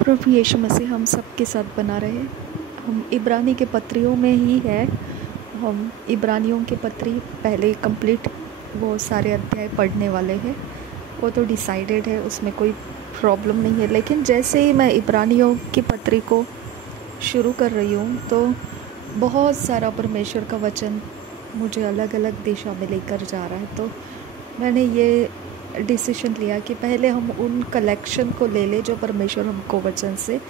प्रभु यीशु मसीह हम सब के साथ बना रहे। हम इब्रानी के पत्रियों में ही है। हम इब्रानियों के पत्री पहले कंप्लीट वो सारे अध्याय पढ़ने वाले हैं। वो तो डिसाइडेड है, उसमें कोई प्रॉब्लम नहीं है। लेकिन जैसे ही मैं इब्रानियों की पत्री को शुरू कर रही हूँ तो बहुत सारा परमेश्वर का वचन मुझे अलग अलग दिशा में लेकर जा रहा है। तो मैंने ये डिसीजन लिया कि पहले हम उन कलेक्शन को ले लें जो परमेश्वर हमको वचन से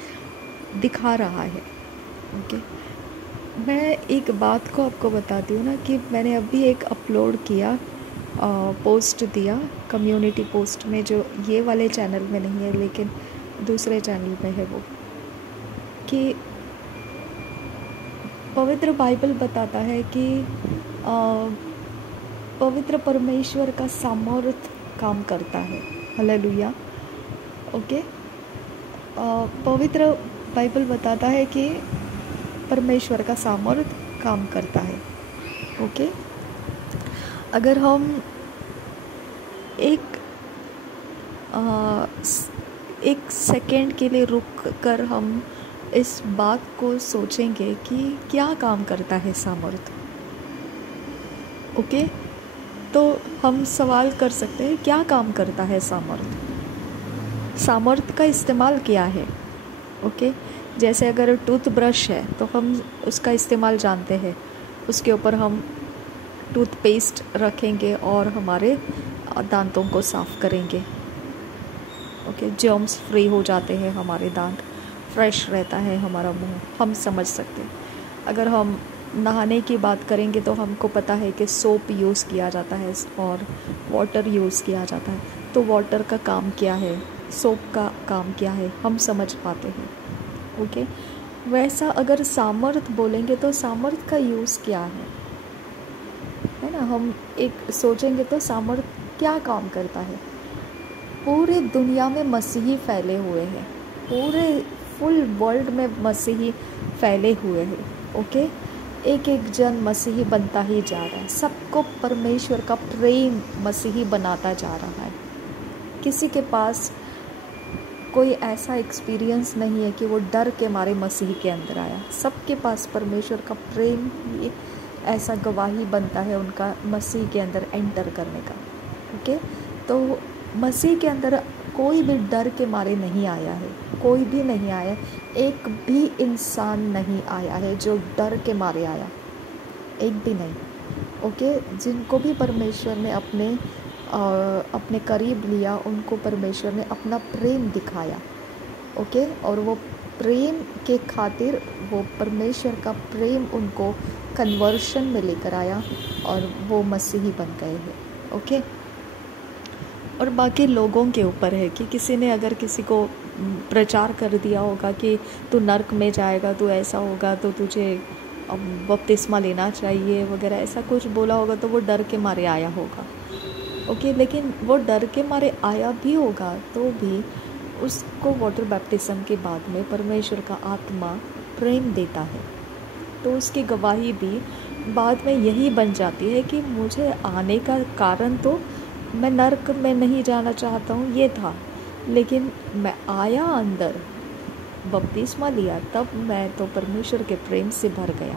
दिखा रहा है। ओके, मैं एक बात को आपको बताती हूँ ना कि मैंने अभी एक अपलोड किया, पोस्ट दिया कम्युनिटी पोस्ट में, जो ये वाले चैनल में नहीं है लेकिन दूसरे चैनल में है, वो कि पवित्र बाइबल बताता है कि पवित्र परमेश्वर का सामर्थ काम करता है। हालेलुया। ओके, पवित्र बाइबल बताता है कि परमेश्वर का सामर्थ काम करता है। ओके, अगर हम एक सेकेंड के लिए रुक कर हम इस बात को सोचेंगे कि क्या काम करता है सामर्थ। ओके, तो हम सवाल कर सकते हैं क्या काम करता है सामर्थ। सामर्थ का इस्तेमाल क्या है। ओके, जैसे अगर टूथब्रश है तो हम उसका इस्तेमाल जानते हैं। उसके ऊपर हम टूथपेस्ट रखेंगे और हमारे दांतों को साफ़ करेंगे। ओके, जर्म्स फ्री हो जाते हैं, हमारे दांत फ्रेश रहता है, हमारा मुंह, हम समझ सकते हैं। अगर हम नहाने की बात करेंगे तो हमको पता है कि सोप यूज़ किया जाता है और वाटर यूज़ किया जाता है। तो वाटर का काम क्या है, सोप का काम क्या है, हम समझ पाते हैं। ओके, वैसा अगर सामर्थ बोलेंगे तो सामर्थ का यूज़ क्या है ना। हम एक सोचेंगे तो सामर्थ क्या काम करता है। पूरी दुनिया में मसीही फैले हुए हैं, पूरे फुल वर्ल्ड में मसीही फैले हुए हैं। ओके, एक एक जन मसीही बनता ही जा रहा है, सबको परमेश्वर का प्रेम मसीही बनाता जा रहा है। किसी के पास कोई ऐसा एक्सपीरियंस नहीं है कि वो डर के मारे मसीह के अंदर आया। सबके पास परमेश्वर का प्रेम ही ऐसा गवाही बनता है उनका मसीह के अंदर एंटर करने का। ओके, तो मसीह के अंदर कोई भी डर के मारे नहीं आया है, कोई भी नहीं आया, एक भी इंसान नहीं आया है जो डर के मारे आया, एक भी नहीं। ओके, जिनको भी परमेश्वर ने अपने करीब लिया, उनको परमेश्वर ने अपना प्रेम दिखाया। ओके, और वो प्रेम के खातिर वो परमेश्वर का प्रेम उनको कन्वर्शन में लेकर आया और वो मसीही बन गए हैं। ओके, और बाकी लोगों के ऊपर है कि किसी ने अगर किसी को प्रचार कर दिया होगा कि तू नर्क में जाएगा, तू ऐसा होगा, तो तुझे बपतिस्मा लेना चाहिए वगैरह, ऐसा कुछ बोला होगा तो वो डर के मारे आया होगा। ओके, लेकिन वो डर के मारे आया भी होगा तो भी उसको वाटर बैप्टिज्म के बाद में परमेश्वर का आत्मा प्रेम देता है, तो उसकी गवाही भी बाद में यही बन जाती है कि मुझे आने का कारण तो मैं नर्क में नहीं जाना चाहता हूँ, ये था, लेकिन मैं आया अंदर, बपतिस्मा लिया, तब मैं तो परमेश्वर के प्रेम से भर गया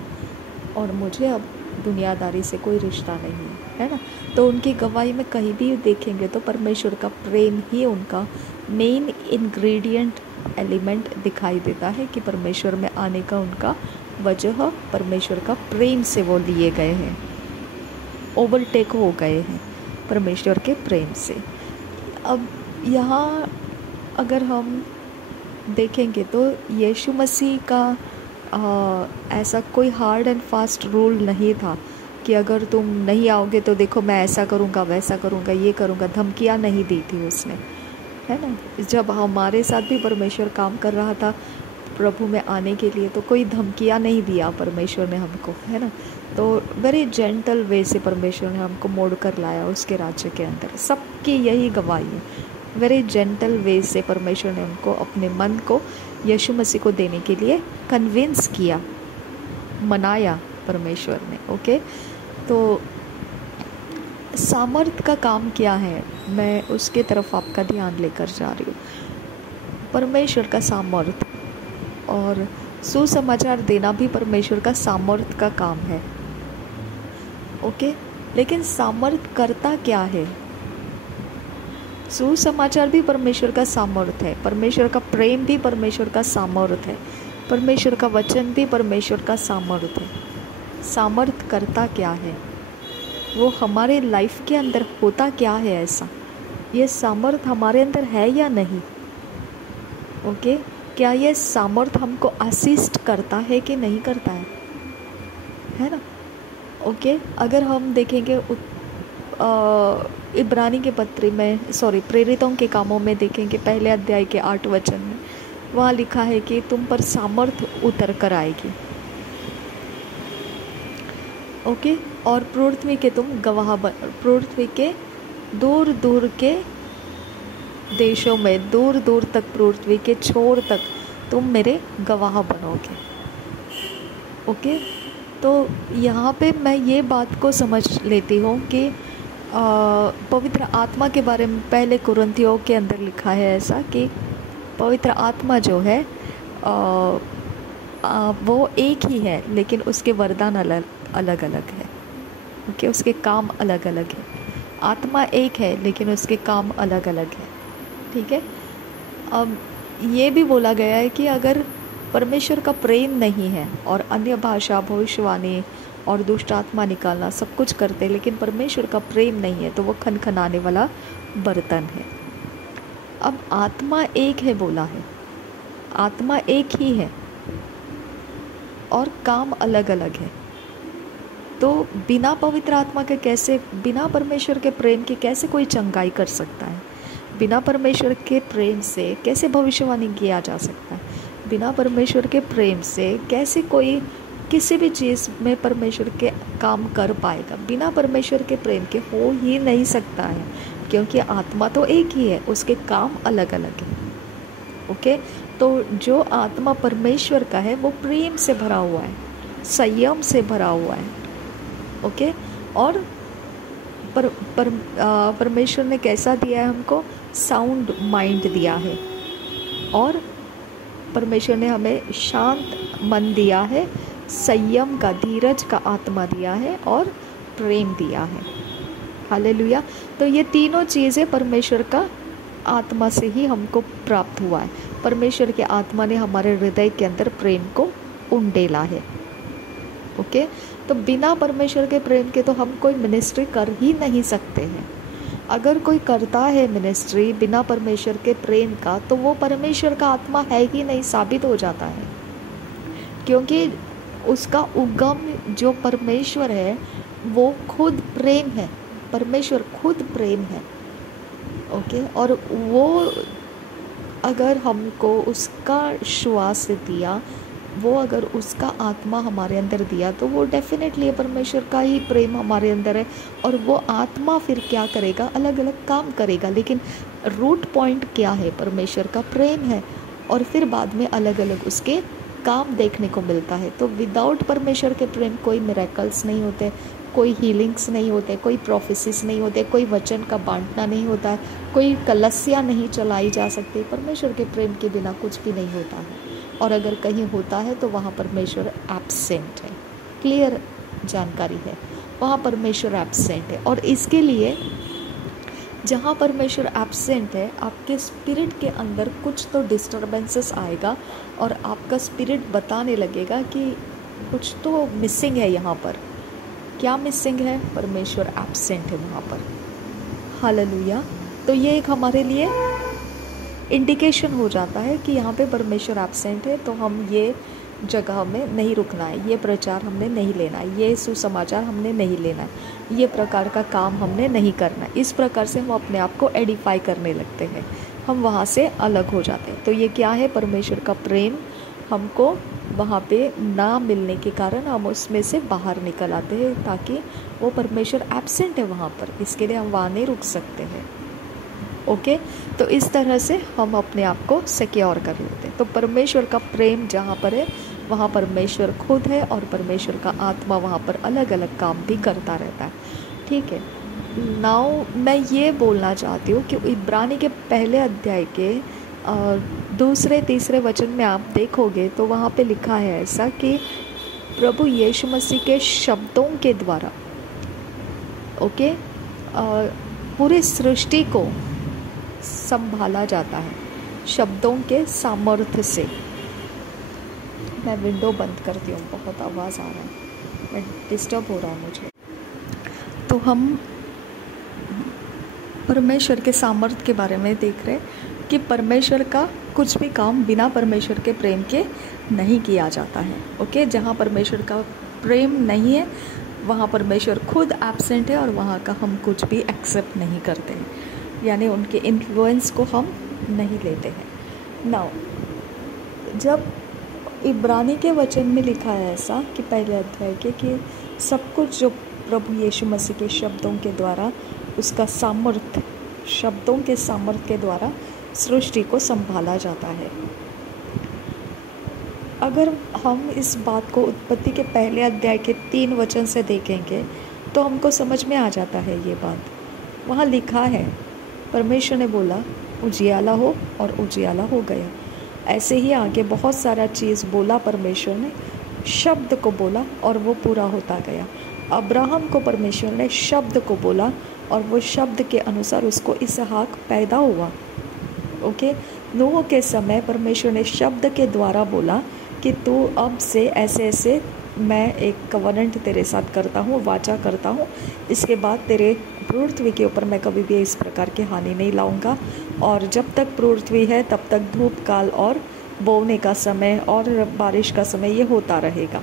और मुझे अब दुनियादारी से कोई रिश्ता नहीं है ना। तो उनकी गवाही में कहीं भी देखेंगे तो परमेश्वर का प्रेम ही उनका मेन इंग्रेडिएंट एलिमेंट दिखाई देता है कि परमेश्वर में आने का उनका वजह परमेश्वर का प्रेम से वो लिए गए हैं, ओवरटेक हो गए हैं परमेश्वर के प्रेम से। अब यहाँ अगर हम देखेंगे तो यीशु मसीह का ऐसा कोई हार्ड एंड फास्ट रूल नहीं था कि अगर तुम नहीं आओगे तो देखो मैं ऐसा करूँगा, वैसा करूँगा, ये करूँगा। धमकियाँ नहीं दी थी उसने, है ना। जब हमारे साथ भी परमेश्वर काम कर रहा था प्रभु में आने के लिए, तो कोई धमकियाँ नहीं दिया परमेश्वर ने हमको, है ना। तो वेरी जेंटल वे से परमेश्वर ने हमको मोड़ कर लाया उसके राज्य के अंदर। सबकी यही गवाही है, वेरी जेंटल वे से परमेश्वर ने उनको अपने मन को यीशु मसीह को देने के लिए कन्विंस किया, मनाया परमेश्वर ने। ओके, तो सामर्थ का काम क्या है, मैं उसके तरफ आपका ध्यान लेकर जा रही हूँ। परमेश्वर का सामर्थ, और सुसमाचार देना भी परमेश्वर का सामर्थ का काम है। ओके, लेकिन सामर्थ करता क्या है? सुसमाचार भी परमेश्वर का सामर्थ है, परमेश्वर का प्रेम भी परमेश्वर का सामर्थ है, परमेश्वर का वचन भी परमेश्वर का सामर्थ है। सामर्थ करता क्या है? वो हमारे लाइफ के अंदर होता क्या है ऐसा? ये सामर्थ हमारे अंदर है या नहीं? ओके, क्या ये सामर्थ हमको असिस्ट करता है कि नहीं करता है ना? ओके, अगर हम देखेंगे इब्रानी के पत्री में, प्रेरितों के कामों में देखेंगे, पहले अध्याय के 8 वचन में वहाँ लिखा है कि तुम पर सामर्थ उतर कर आएगी। ओके, और पृथ्वी के तुम गवाह पृथ्वी के दूर दूर के देशों में, दूर दूर तक, पृथ्वी के छोर तक तुम मेरे गवाह बनोगे। ओके, तो यहाँ पे मैं ये बात को समझ लेती हूँ कि पवित्र आत्मा के बारे में पहले कुरिन्थियों के अंदर लिखा है ऐसा कि पवित्र आत्मा जो है वो एक ही है, लेकिन उसके वरदान अलग अलग है। ओके, उसके काम अलग अलग है। आत्मा एक है लेकिन उसके काम अलग अलग है। ठीक है, अब ये भी बोला गया है कि अगर परमेश्वर का प्रेम नहीं है और अन्य भाषा, भविष्यवाणी और दुष्ट आत्मा निकालना सब कुछ करते, लेकिन परमेश्वर का प्रेम नहीं है तो वो खनखनाने वाला बर्तन है। अब आत्मा एक है बोला है, आत्मा एक ही है और काम अलग अलग है। तो बिना पवित्र आत्मा के कैसे, बिना परमेश्वर के प्रेम के कैसे कोई चंगाई कर सकता है? बिना परमेश्वर के प्रेम से कैसे भविष्यवाणी किया जा सकता है? बिना परमेश्वर के प्रेम से कैसे कोई किसी भी चीज़ में परमेश्वर के काम कर पाएगा? बिना परमेश्वर के प्रेम के हो ही नहीं सकता है, क्योंकि आत्मा तो एक ही है, उसके काम अलग अलग हैं। ओके, तो जो आत्मा परमेश्वर का है वो प्रेम से भरा हुआ है, संयम से भरा हुआ है। ओके, और परमेश्वर ने कैसा दिया है हमको? साउंड माइंड दिया है, और परमेश्वर ने हमें शांत मन दिया है, संयम का, धीरज का आत्मा दिया है, और प्रेम दिया है। हालेलुया। तो ये तीनों चीज़ें परमेश्वर का आत्मा से ही हमको प्राप्त हुआ है। परमेश्वर के आत्मा ने हमारे हृदय के अंदर प्रेम को उंडेला है। ओके, तो बिना परमेश्वर के प्रेम के तो हम कोई मिनिस्ट्री कर ही नहीं सकते हैं। अगर कोई करता है मिनिस्ट्री बिना परमेश्वर के प्रेम का, तो वो परमेश्वर का आत्मा है ही नहीं, साबित हो जाता है, क्योंकि उसका उगम जो परमेश्वर है वो खुद प्रेम है। परमेश्वर खुद प्रेम है। ओके, और वो अगर हमको उसका श्वास दिया, वो अगर उसका आत्मा हमारे अंदर दिया, तो वो डेफिनेटली परमेश्वर का ही प्रेम हमारे अंदर है। और वो आत्मा फिर क्या करेगा? अलग अलग काम करेगा, लेकिन रूट पॉइंट क्या है? परमेश्वर का प्रेम है, और फिर बाद में अलग अलग उसके काम देखने को मिलता है। तो विदाउट परमेश्वर के प्रेम कोई मिरेकल्स नहीं होते, कोई हीलिंग्स नहीं होते, कोई प्रोफेसिस नहीं होते, कोई वचन का बांटना नहीं होता है, कोई कलसियाँ नहीं चलाई जा सकती। परमेश्वर के प्रेम के बिना कुछ भी नहीं होता है, और अगर कहीं होता है तो वहाँ परमेश्वर एब्सेंट है। क्लियर जानकारी है, वहाँ परमेश्वर एब्सेंट है। और इसके लिए जहाँ परमेश्वर एब्सेंट है, आपके स्पिरिट के अंदर कुछ तो डिस्टर्बेंसेस आएगा, और आपका स्पिरिट बताने लगेगा कि कुछ तो मिसिंग है यहाँ पर। क्या मिसिंग है? परमेश्वर एब्सेंट है वहाँ पर। हालेलुया। तो ये एक हमारे लिए इंडिकेशन हो जाता है कि यहाँ पे परमेश्वर एब्सेंट है, तो हम ये जगह में नहीं रुकना है, ये प्रचार हमने नहीं लेना है, ये सुसमाचार हमने नहीं लेना है, ये प्रकार का काम हमने नहीं करना है। इस प्रकार से हम अपने आप को एडिफाई करने लगते हैं, हम वहाँ से अलग हो जाते हैं। तो ये क्या है? परमेश्वर का प्रेम हमको वहाँ पे ना मिलने के कारण हम उसमें से बाहर निकल आते हैं, ताकि वो परमेश्वर एब्सेंट है वहाँ पर, इसके लिए हम वहाँ नहीं रुक सकते हैं। ओके, तो इस तरह से हम अपने आप को सिक्योर कर लेते हैं। तो परमेश्वर का प्रेम जहाँ पर है वहाँ परमेश्वर खुद है, और परमेश्वर का आत्मा वहाँ पर अलग अलग काम भी करता रहता है। ठीक है, नाउ मैं ये बोलना चाहती हूँ कि इब्रानी के पहले अध्याय के दूसरे तीसरे वचन में आप देखोगे तो वहाँ पे लिखा है ऐसा कि प्रभु यीशु मसीह के शब्दों के द्वारा ओके पूरी सृष्टि को संभाला जाता है शब्दों के सामर्थ्य से। मैं विंडो बंद करती हूँ, बहुत आवाज़ आ रहा है, मैं डिस्टर्ब हो रहा है मुझे। तो हम परमेश्वर के सामर्थ्य के बारे में देख रहे हैं कि परमेश्वर का कुछ भी काम बिना परमेश्वर के प्रेम के नहीं किया जाता है। ओके, जहाँ परमेश्वर का प्रेम नहीं है वहाँ परमेश्वर खुद एब्सेंट है और वहाँ का हम कुछ भी एक्सेप्ट नहीं करते हैं, यानी उनके इन्फ्लुएंस को हम नहीं लेते हैं। नाउ जब इब्रानी के वचन में लिखा है ऐसा कि पहले अध्याय के कि सब कुछ जो प्रभु यीशु मसीह के शब्दों के द्वारा उसका सामर्थ्य शब्दों के सामर्थ्य के द्वारा सृष्टि को संभाला जाता है। अगर हम इस बात को उत्पत्ति के पहले अध्याय के 3 वचन से देखेंगे तो हमको समझ में आ जाता है ये बात। वहाँ लिखा है परमेश्वर ने बोला उजियाला हो और उजियाला हो गया। ऐसे ही आगे बहुत सारा चीज़ बोला परमेश्वर ने, शब्द को बोला और वो पूरा होता गया। अब्राहम को परमेश्वर ने शब्द को बोला और वो शब्द के अनुसार उसको इसहाक पैदा हुआ। ओके, नूह के समय परमेश्वर ने शब्द के द्वारा बोला कि तू अब से ऐसे ऐसे मैं एक कवनेंट तेरे साथ करता हूँ, वाचा करता हूँ, इसके बाद तेरे पृथ्वी के ऊपर मैं कभी भी इस प्रकार की हानि नहीं लाऊंगा, और जब तक पृथ्वी है तब तक धूप काल और बोने का समय और बारिश का समय ये होता रहेगा।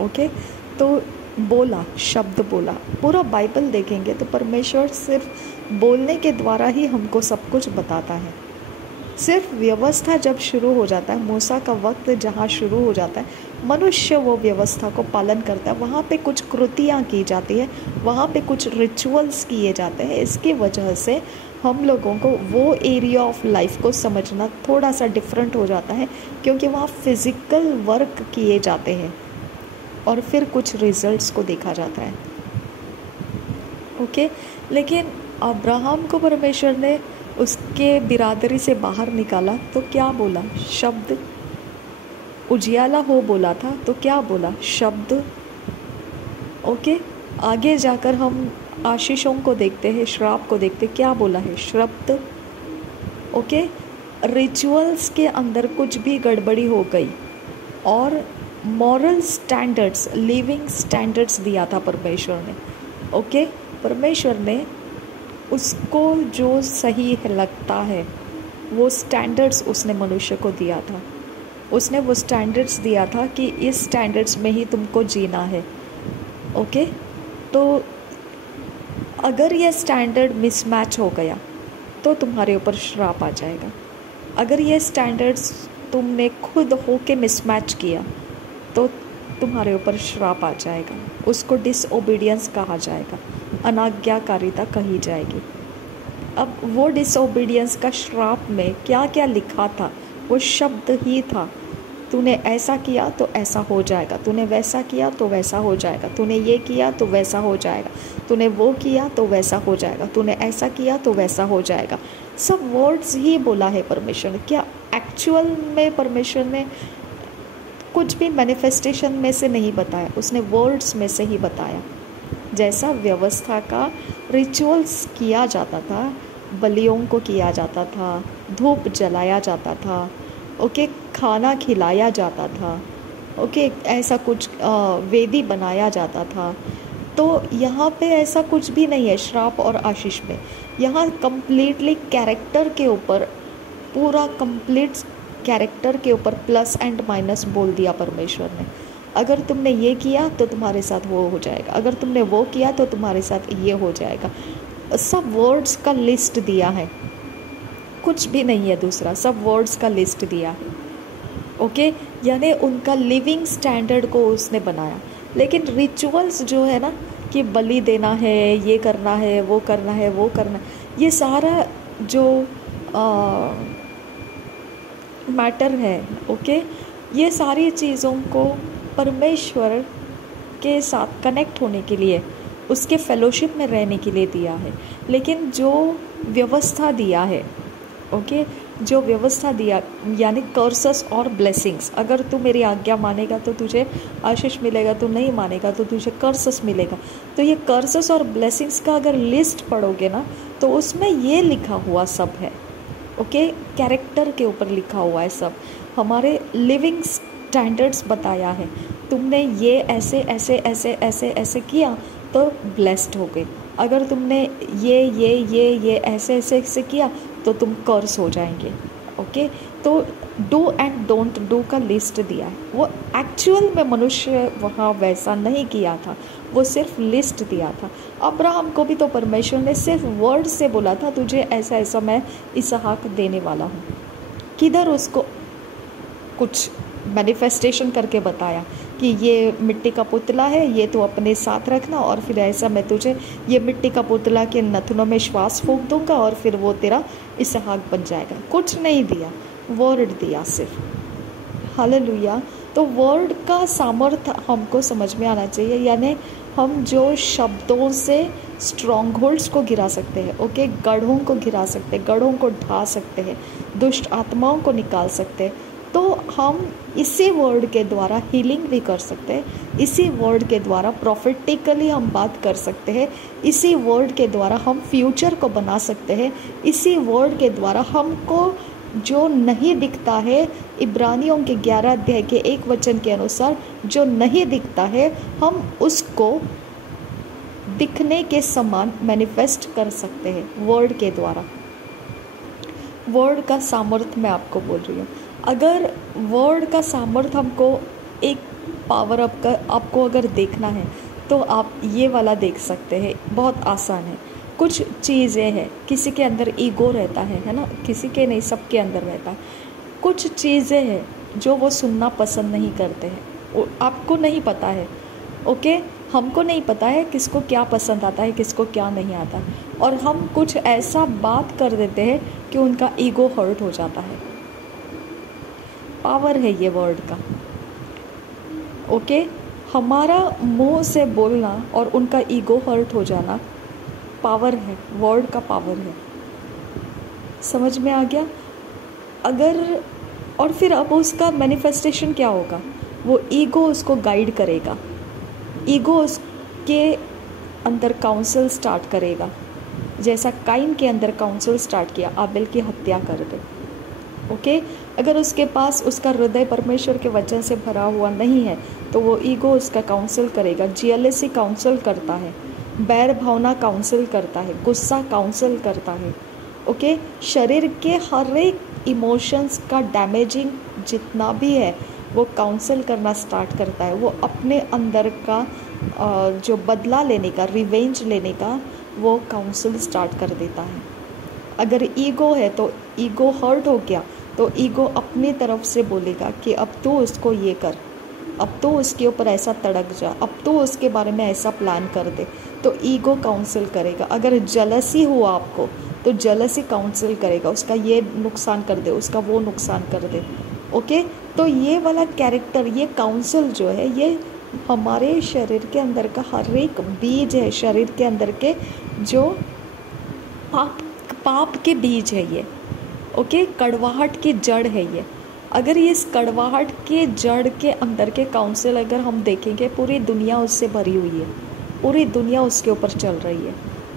ओके, तो बोला, शब्द बोला। पूरा बाइबल देखेंगे तो परमेश्वर सिर्फ बोलने के द्वारा ही हमको सब कुछ बताता है। सिर्फ व्यवस्था जब शुरू हो जाता है, मूसा का वक्त जहाँ शुरू हो जाता है, मनुष्य वो व्यवस्था को पालन करता है, वहाँ पे कुछ कृतियाँ की जाती है, वहाँ पे कुछ रिचुअल्स किए जाते हैं। इसकी वजह से हम लोगों को वो एरिया ऑफ लाइफ को समझना थोड़ा सा डिफरेंट हो जाता है, क्योंकि वहाँ फिज़िकल वर्क किए जाते हैं और फिर कुछ रिजल्ट्स को देखा जाता है। ओके, लेकिन अब्राहम को परमेश्वर ने उसके बिरादरी से बाहर निकाला तो क्या बोला? शब्द। उजियाला हो बोला था तो क्या बोला? शब्द। ओके, आगे जाकर हम आशीषों को देखते हैं, श्राप को देखते, क्या बोला है? शब्द। ओके, रिचुअल्स के अंदर कुछ भी गड़बड़ी हो गई और मॉरल स्टैंडर्ड्स, लिविंग स्टैंडर्ड्स दिया था परमेश्वर ने। ओके, परमेश्वर ने उसको जो सही लगता है वो स्टैंडर्ड्स उसने मनुष्य को दिया था। उसने वो स्टैंडर्ड्स दिया था कि इस स्टैंडर्ड्स में ही तुमको जीना है। ओके, तो अगर ये स्टैंडर्ड मिसमैच हो गया तो तुम्हारे ऊपर श्राप आ जाएगा। अगर ये स्टैंडर्ड्स तुमने खुद हो के मिसमैच किया तो तुम्हारे ऊपर श्राप आ जाएगा। उसको डिसओबीडियंस कहा जाएगा, अनाज्ञाकारिता कही जाएगी। अब वो डिसओबीडियंस का श्राप में क्या क्या लिखा था? वो शब्द ही था। तूने ऐसा किया तो ऐसा हो जाएगा, तूने वैसा किया तो वैसा हो जाएगा, तूने ये किया तो वैसा हो जाएगा, तूने वो किया तो वैसा हो जाएगा, तूने ऐसा किया तो वैसा हो जाएगा। सब वर्ड्स ही बोला है परमेश्वर ने। क्या एक्चुअल में परमेश्वर ने कुछ भी मैनिफेस्टेशन में से नहीं बताया, उसने वर्ड्स में से ही बताया। जैसा व्यवस्था का रिचुअल्स किया जाता था, बलियों को किया जाता था, धूप जलाया जाता था, ओके, खाना खिलाया जाता था, ओके, ऐसा कुछ वेदी बनाया जाता था। तो यहाँ पे ऐसा कुछ भी नहीं है श्राप और आशीष में। यहाँ कंप्लीटली कैरेक्टर के ऊपर, पूरा कंप्लीट कैरेक्टर के ऊपर प्लस एंड माइनस बोल दिया परमेश्वर ने। अगर तुमने ये किया तो तुम्हारे साथ वो हो जाएगा, अगर तुमने वो किया तो तुम्हारे साथ ये हो जाएगा। सब वर्ड्स का लिस्ट दिया है, कुछ भी नहीं है दूसरा, सब वर्ड्स का लिस्ट दिया है। ओके, यानी उनका लिविंग स्टैंडर्ड को उसने बनाया। लेकिन रिचुअल्स जो है ना कि बलि देना है, ये करना है, वो करना है, वो करना, ये सारा जो मैटर है, ओके, ये सारी चीज़ों को परमेश्वर के साथ कनेक्ट होने के लिए, उसके फेलोशिप में रहने के लिए दिया है। लेकिन जो व्यवस्था दिया है, ओके, जो व्यवस्था दिया, यानी कर्सस और ब्लेसिंग्स। अगर तू मेरी आज्ञा मानेगा तो तुझे आशीष मिलेगा, तू नहीं मानेगा तो तुझे कर्सस मिलेगा। तो ये कर्सस और ब्लेसिंग्स का अगर लिस्ट पढ़ोगे ना तो उसमें ये लिखा हुआ सब है। ओके, कैरेक्टर के ऊपर लिखा हुआ है सब, हमारे लिविंग स्टैंडर्ड्स बताया है। तुमने ये ऐसे ऐसे ऐसे ऐसे ऐसे किया तो ब्लेस्ड हो गए, अगर तुमने ये ऐसे ऐसे ऐसे किया तो तुम कर्स हो जाएंगे। ओके, तो डू एंड डोंट डू का लिस्ट दिया है। वो एक्चुअल में मनुष्य वहाँ वैसा नहीं किया था, वो सिर्फ लिस्ट दिया था। अब्राहम को भी तो परमेश्वर ने सिर्फ वर्ड से बोला था तुझे ऐसा ऐसा मैं इसहाक देने वाला हूँ। किधर उसको कुछ मैनिफेस्टेशन करके बताया कि ये मिट्टी का पुतला है, ये तो अपने साथ रखना, और फिर ऐसा मैं तुझे ये मिट्टी का पुतला के नथनों में श्वास फूंक दूंगा और फिर वो तेरा इसहाक बन जाएगा। कुछ नहीं दिया, वर्ड दिया सिर्फ। हालेलुया। तो वर्ड का सामर्थ्य हमको समझ में आना चाहिए, यानी हम जो शब्दों से स्ट्रॉन्ग होल्ड्स को गिरा सकते हैं, ओके, गढ़ों को गिरा सकते हैं, गढ़ों को ढा सकते हैं, दुष्ट आत्माओं को निकाल सकते हैं। तो हम इसी वर्ड के द्वारा हीलिंग भी कर सकते हैं, इसी वर्ड के द्वारा प्रॉफिटिकली हम बात कर सकते हैं, इसी वर्ड के द्वारा हम फ्यूचर को बना सकते हैं, इसी वर्ड के द्वारा हमको जो नहीं दिखता है, इब्रानियों के 11 अध्याय के 1 वचन के अनुसार जो नहीं दिखता है हम उसको दिखने के समान मैनिफेस्ट कर सकते हैं वर्ड के द्वारा। वर्ड का सामर्थ्य मैं आपको बोल रही हूँ। अगर वर्ड का सामर्थ्य हमको एक पावर अप का आपको अगर देखना है तो आप ये वाला देख सकते हैं, बहुत आसान है। कुछ चीज़ें हैं, किसी के अंदर ईगो रहता है ना, किसी के नहीं, सबके अंदर रहता है। कुछ चीज़ें हैं जो वो सुनना पसंद नहीं करते हैं, आपको नहीं पता है, ओके, हमको नहीं पता है किसको क्या पसंद आता है, किसको क्या नहीं आता, और हम कुछ ऐसा बात कर देते हैं कि उनका ईगो हर्ट हो जाता है। पावर है ये वर्ड का, ओके। हमारा मुंह से बोलना और उनका ईगो हर्ट हो जाना पावर है, वर्ड का पावर है। समझ में आ गया? अगर और फिर अब उसका मैनिफेस्टेशन क्या होगा? वो ईगो उसको गाइड करेगा, ईगो उसके अंदर काउंसिल स्टार्ट करेगा, जैसा काइन के अंदर काउंसिल स्टार्ट किया, आबेल की हत्या कर दे। ओके, अगर उसके पास उसका हृदय परमेश्वर के वचन से भरा हुआ नहीं है तो वो ईगो उसका काउंसिल करेगा। जेलसी काउंसिल करता है, बैर भावना काउंसिल करता है, गुस्सा काउंसिल करता है, ओके। शरीर के हर एक इमोशंस का डैमेजिंग जितना भी है वो काउंसिल करना स्टार्ट करता है। वो अपने अंदर का जो बदला लेने का, रिवेंज लेने का, वो काउंसिल स्टार्ट कर देता है। अगर ईगो है तो ईगो हर्ट हो गया तो ईगो अपनी तरफ से बोलेगा कि अब तू उसको ये कर, अब तो उसके ऊपर ऐसा तड़क जा, अब तो उसके बारे में ऐसा प्लान कर दे, तो ईगो काउंसिल करेगा। अगर जलसी हुआ आपको तो जलसी काउंसिल करेगा, उसका ये नुकसान कर दे, उसका वो नुकसान कर दे, ओके। तो ये वाला कैरेक्टर, ये काउंसिल जो है, ये हमारे शरीर के अंदर का हर एक बीज है, शरीर के अंदर के जो पाप के बीज है ये, ओके, कड़वाहट की जड़ है ये। अगर ये इस कड़वाहट के जड़ के अंदर के काउंसिल अगर हम देखेंगे, पूरी दुनिया उससे भरी हुई है, पूरी दुनिया उसके ऊपर चल रही है,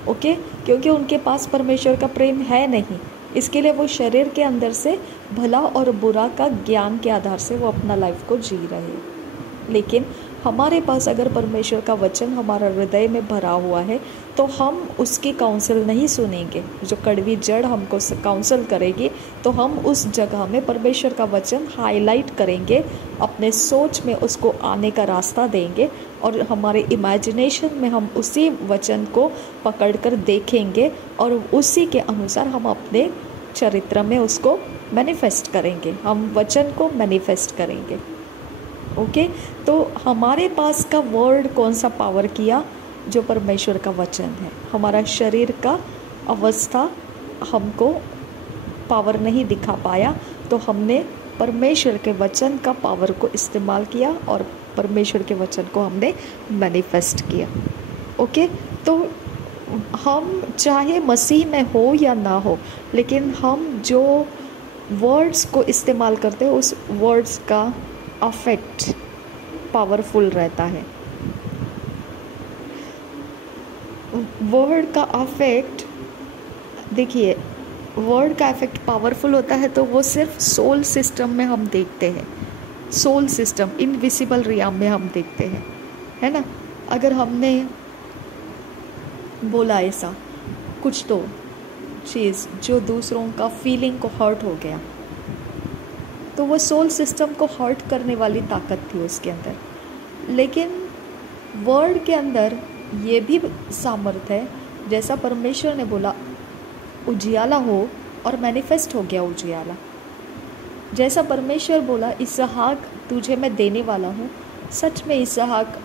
ओके, क्योंकि उनके पास परमेश्वर का प्रेम है नहीं, इसके लिए वो शरीर के अंदर से भला और बुरा का ज्ञान के आधार से वो अपना लाइफ को जी रहे हैं। लेकिन हमारे पास अगर परमेश्वर का वचन हमारा हृदय में भरा हुआ है तो हम उसकी काउंसिल नहीं सुनेंगे। जो कड़वी जड़ हमको काउंसिल करेगी तो हम उस जगह में परमेश्वर का वचन हाईलाइट करेंगे, अपने सोच में उसको आने का रास्ता देंगे, और हमारे इमेजिनेशन में हम उसी वचन को पकड़कर देखेंगे और उसी के अनुसार हम अपने चरित्र में उसको मैनिफेस्ट करेंगे, हम वचन को मैनिफेस्ट करेंगे, ओके। तो हमारे पास का वर्ड कौन सा पावर किया? जो परमेश्वर का वचन है। हमारा शरीर का अवस्था हमको पावर नहीं दिखा पाया तो हमने परमेश्वर के वचन का पावर को इस्तेमाल किया और परमेश्वर के वचन को हमने मैनिफेस्ट किया, ओके। तो हम चाहे मसीह में हो या ना हो, लेकिन हम जो वर्ड्स को इस्तेमाल करते हैं, उस वर्ड्स का अफेक्ट पावरफुल रहता है। वर्ड का अफेक्ट, देखिए वर्ड का इफेक्ट पावरफुल होता है तो वो सिर्फ सोल सिस्टम में हम देखते हैं, सोल सिस्टम इनविजिबल रियाम में हम देखते हैं, है ना। अगर हमने बोला ऐसा कुछ तो चीज़ जो दूसरों का फीलिंग को हर्ट हो गया, तो वो सोल सिस्टम को हर्ट करने वाली ताकत थी उसके अंदर। लेकिन वर्ड के अंदर ये भी सामर्थ्य है, जैसा परमेश्वर ने बोला उजियाला हो, और मैनिफेस्ट हो गया उजियाला। जैसा परमेश्वर बोला इसहाक तुझे मैं देने वाला हूँ, सच में इसहाक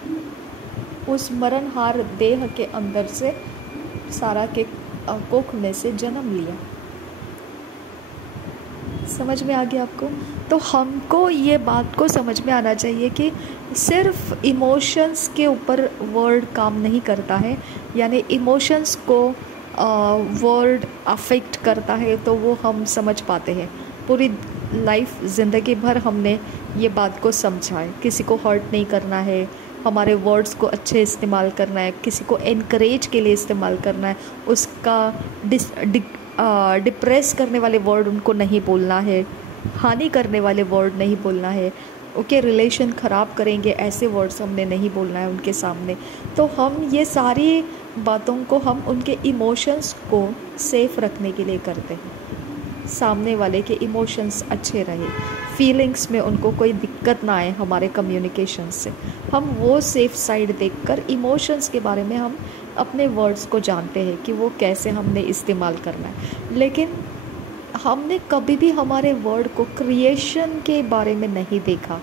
उस मरणहार देह के अंदर से, सारा के कोख में से जन्म लिया। समझ में आ गया आपको? तो हमको ये बात को समझ में आना चाहिए कि सिर्फ इमोशंस के ऊपर वर्ड काम नहीं करता है, यानी इमोशंस को वर्ड अफेक्ट करता है तो वो हम समझ पाते हैं। पूरी लाइफ ज़िंदगी भर हमने ये बात को समझा है, किसी को हर्ट नहीं करना है, हमारे वर्ड्स को अच्छे इस्तेमाल करना है, किसी को एनकरेज के लिए इस्तेमाल करना है, उसका डिप्रेस करने वाले वर्ड उनको नहीं बोलना है, हानि करने वाले वर्ड नहीं बोलना है, ओके रिलेशन ख़राब करेंगे ऐसे वर्ड्स हमने नहीं बोलना है उनके सामने। तो हम ये सारी बातों को हम उनके इमोशंस को सेफ रखने के लिए करते हैं, सामने वाले के इमोशंस अच्छे रहे, फीलिंग्स में उनको कोई दिक्कत ना आए हमारे कम्युनिकेशन से। हम वो सेफ साइड देखकर इमोशंस के बारे में हम अपने वर्ड्स को जानते हैं कि वो कैसे हमने इस्तेमाल करना है। लेकिन हमने कभी भी हमारे वर्ड को क्रिएशन के बारे में नहीं देखा।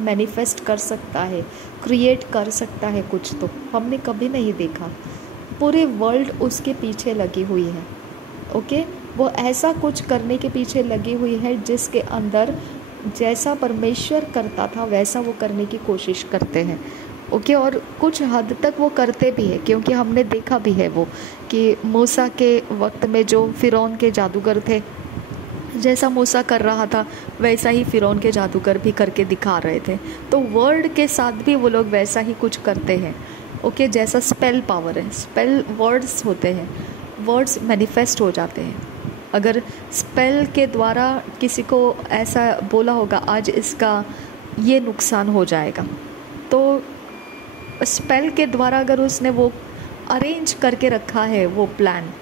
मैनिफेस्ट कर सकता है, क्रिएट कर सकता है कुछ, तो हमने कभी नहीं देखा। पूरे वर्ल्ड उसके पीछे लगी हुई है, ओके वो ऐसा कुछ करने के पीछे लगी हुई है जिसके अंदर जैसा परमेश्वर करता था वैसा वो करने की कोशिश करते हैं, ओके और कुछ हद तक वो करते भी है, क्योंकि हमने देखा भी है वो कि मूसा के वक्त में जो फिरौन के जादूगर थे, जैसा मूसा कर रहा था वैसा ही फिरौन के जादूगर भी करके दिखा रहे थे। तो वर्ड के साथ भी वो लोग वैसा ही कुछ करते हैं, ओके जैसा स्पेल पावर है, स्पेल वर्ड्स होते हैं, वर्ड्स मैनिफेस्ट हो जाते हैं। अगर स्पेल के द्वारा किसी को ऐसा बोला होगा आज इसका ये नुकसान हो जाएगा, तो स्पेल के द्वारा अगर उसने वो अरेंज करके रखा है वो प्लान,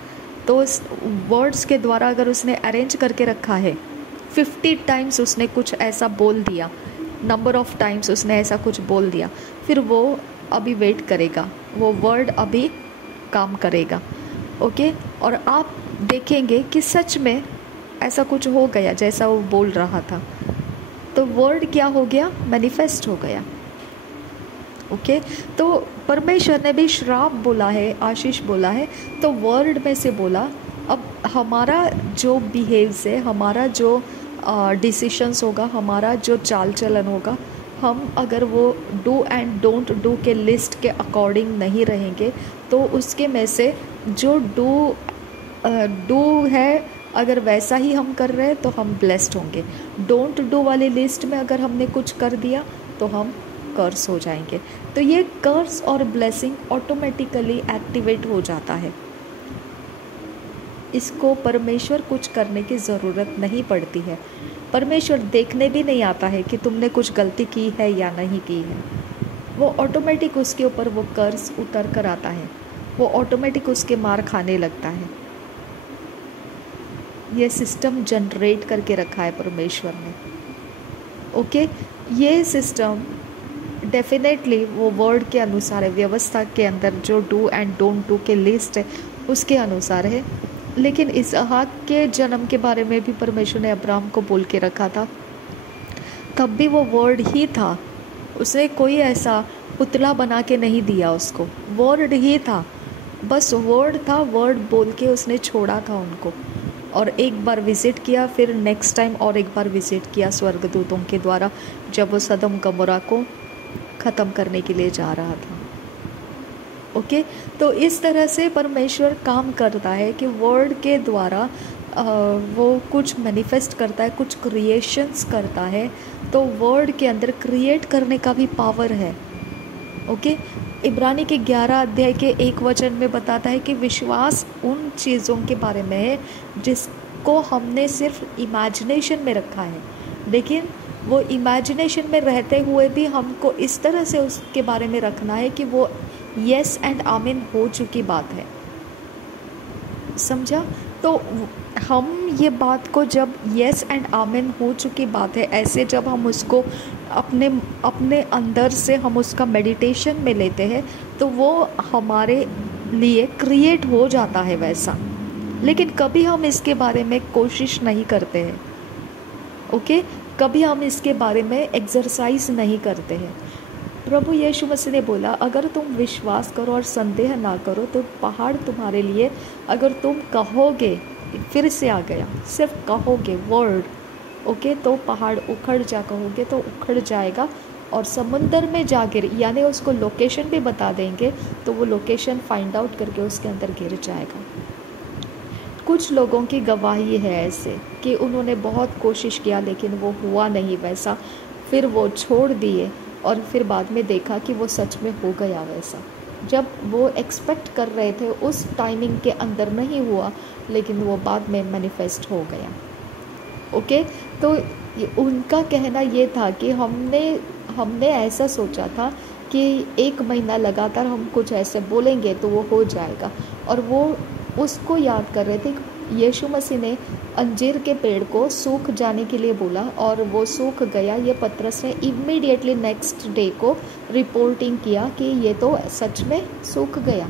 तो उस वर्ड्स के द्वारा अगर उसने अरेंज करके रखा है 50 टाइम्स उसने कुछ ऐसा बोल दिया, नंबर ऑफ टाइम्स उसने ऐसा कुछ बोल दिया, फिर वो अभी वेट करेगा, वो वर्ड अभी काम करेगा, ओके और आप देखेंगे कि सच में ऐसा कुछ हो गया जैसा वो बोल रहा था, तो वर्ड क्या हो गया, मैनिफेस्ट हो गया, ओके तो परमेश्वर ने भी श्राप बोला है, आशीष बोला है, तो वर्ड में से बोला। अब हमारा जो बिहेव्स है, हमारा जो डिसीशंस होगा, हमारा जो चाल चलन होगा, हम अगर वो डू एंड डोंट डू के लिस्ट के अकॉर्डिंग नहीं रहेंगे तो उसके में से जो डू है अगर वैसा ही हम कर रहे हैं तो हम ब्लेस्ड होंगे। डोंट डू वाली लिस्ट में अगर हमने कुछ कर दिया तो हम कर्स हो जाएंगे। तो ये कर्स और ब्लेसिंग ऑटोमेटिकली एक्टिवेट हो जाता है, इसको परमेश्वर कुछ करने की ज़रूरत नहीं पड़ती है। परमेश्वर देखने भी नहीं आता है कि तुमने कुछ गलती की है या नहीं की है, वो ऑटोमेटिक उसके ऊपर वो कर्स उतर कर आता है, वो ऑटोमेटिक उसके मार खाने लगता है। ये सिस्टम जनरेट करके रखा है परमेश्वर ने, ओके ये सिस्टम डेफिनेटली वो वर्ड के अनुसार है, व्यवस्था के अंदर जो डू एंड डोंट डू के लिस्ट है उसके अनुसार है। लेकिन इसहाक के जन्म के बारे में भी परमेश्वर ने अब्राहम को बोल के रखा था, तब भी वो वर्ड ही था, उसने कोई ऐसा पुतला बना के नहीं दिया उसको, वर्ड ही था, बस वर्ड था, वर्ड बोल के उसने छोड़ा था उनको, और एक बार विज़िट किया, फिर नेक्स्ट टाइम और एक बार विज़िट किया स्वर्गदूतों के द्वारा जब वो सदम गमोरा को ख़त्म करने के लिए जा रहा था, ओके तो इस तरह से परमेश्वर काम करता है कि वर्ड के द्वारा वो कुछ मैनिफेस्ट करता है, कुछ क्रिएशंस करता है, तो वर्ड के अंदर क्रिएट करने का भी पावर है। ओके, इब्रानी के 11 अध्याय के 1 वचन में बताता है कि विश्वास उन चीज़ों के बारे में है जिसको हमने सिर्फ इमेजिनेशन में रखा है, लेकिन वो इमेजिनेशन में रहते हुए भी हमको इस तरह से उसके बारे में रखना है कि वो यस एंड आमीन हो चुकी बात है। समझा? तो हम ये बात को जब यस एंड आमीन हो चुकी बात है, ऐसे जब हम उसको अपने अपने अंदर से हम उसका मेडिटेशन में लेते हैं, तो वो हमारे लिए क्रिएट हो जाता है वैसा। लेकिन कभी हम इसके बारे में कोशिश नहीं करते हैं। ओके, कभी हम इसके बारे में एक्सरसाइज नहीं करते हैं। प्रभु यीशु मसीह ने बोला, अगर तुम विश्वास करो और संदेह ना करो तो पहाड़ तुम्हारे लिए, अगर तुम कहोगे, फिर से आ गया, सिर्फ कहोगे वर्ड, ओके, तो पहाड़ उखड़ जा, कहोगे तो उखड़ जाएगा और समुंदर में जा गिर, यानी उसको लोकेशन भी बता देंगे तो वो लोकेशन फाइंड आउट करके उसके अंदर गिर जाएगा। कुछ लोगों की गवाही है ऐसे कि उन्होंने बहुत कोशिश किया लेकिन वो हुआ नहीं वैसा, फिर वो छोड़ दिए और फिर बाद में देखा कि वो सच में हो गया वैसा। जब वो एक्सपेक्ट कर रहे थे उस टाइमिंग के अंदर नहीं हुआ, लेकिन वो बाद में मैनिफेस्ट हो गया। ओके, तो उनका कहना ये था कि हमने ऐसा सोचा था कि 1 महीना लगातार हम कुछ ऐसे बोलेंगे तो वो हो जाएगा, और वो उसको याद कर रहे थे। यीशु मसीह ने अंजीर के पेड़ को सूख जाने के लिए बोला और वो सूख गया। ये पतरस ने इमीडिएटली नेक्स्ट डे को रिपोर्टिंग किया कि ये तो सच में सूख गया।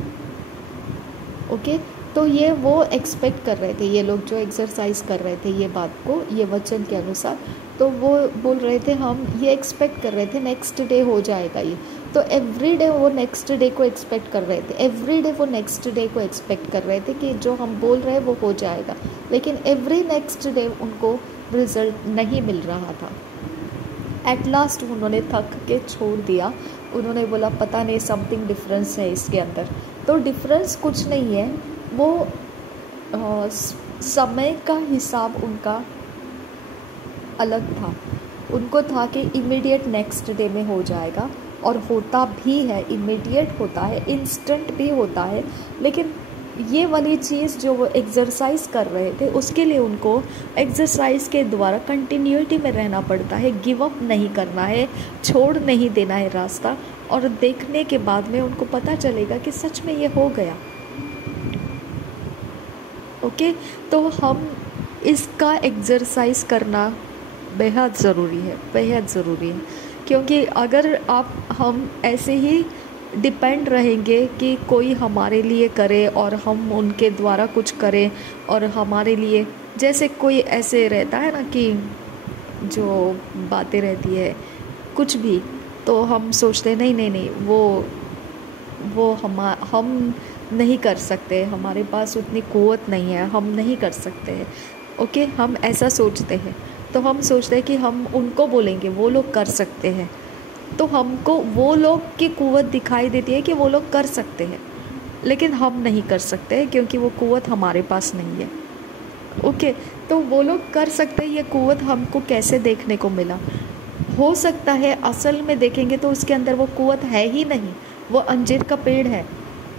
ओके, तो ये वो एक्सपेक्ट कर रहे थे, ये लोग जो एक्सरसाइज कर रहे थे ये बात को, ये वचन के अनुसार, तो वो बोल रहे थे, हम ये एक्सपेक्ट कर रहे थे नेक्स्ट डे हो जाएगा ये। तो एवरी डे वो नेक्स्ट डे को एक्सपेक्ट कर रहे थे, एवरी डे वो नेक्स्ट डे को एक्सपेक्ट कर रहे थे कि जो हम बोल रहे हैं वो हो जाएगा, लेकिन एवरी नेक्स्ट डे उनको रिजल्ट नहीं मिल रहा था। एट लास्ट उन्होंने थक के छोड़ दिया। उन्होंने बोला पता नहीं समथिंग डिफरेंस है इसके अंदर। तो डिफरेंस कुछ नहीं है, वो समय का हिसाब उनका अलग था। उनको था कि इमीडिएट नेक्स्ट डे में हो जाएगा, और होता भी है, इमीडिएट होता है, इंस्टेंट भी होता है। लेकिन ये वाली चीज़ जो वो एक्सरसाइज कर रहे थे, उसके लिए उनको एक्सरसाइज के द्वारा कंटिन्यूटी में रहना पड़ता है, गिव अप नहीं करना है, छोड़ नहीं देना है रास्ता, और देखने के बाद में उनको पता चलेगा कि सच में ये हो गया। ओके, तो हम इसका एक्सरसाइज करना बेहद ज़रूरी है, बेहद ज़रूरी है, क्योंकि अगर हम ऐसे ही डिपेंड रहेंगे कि कोई हमारे लिए करे और हम उनके द्वारा कुछ करें, और हमारे लिए जैसे कोई ऐसे रहता है ना कि जो बातें रहती है कुछ भी, तो हम सोचते नहीं नहीं नहीं वो हम नहीं कर सकते, हमारे पास उतनी क़ुव्वत नहीं है, हम नहीं कर सकते हैं। ओके, हम ऐसा सोचते हैं, तो हम सोचते हैं कि हम उनको बोलेंगे वो लोग कर सकते हैं, तो हमको वो लोग की क़ुव्वत दिखाई देती है कि वो लोग कर सकते हैं, लेकिन हम नहीं कर सकते क्योंकि वो क़ुव्वत हमारे पास नहीं है। ओके, तो वो लोग कर सकते हैं, ये क़ुव्वत हमको कैसे देखने को मिला? हो सकता है असल में देखेंगे तो उसके अंदर वो क़ुव्वत है ही नहीं, वो अंजीर का पेड़ है,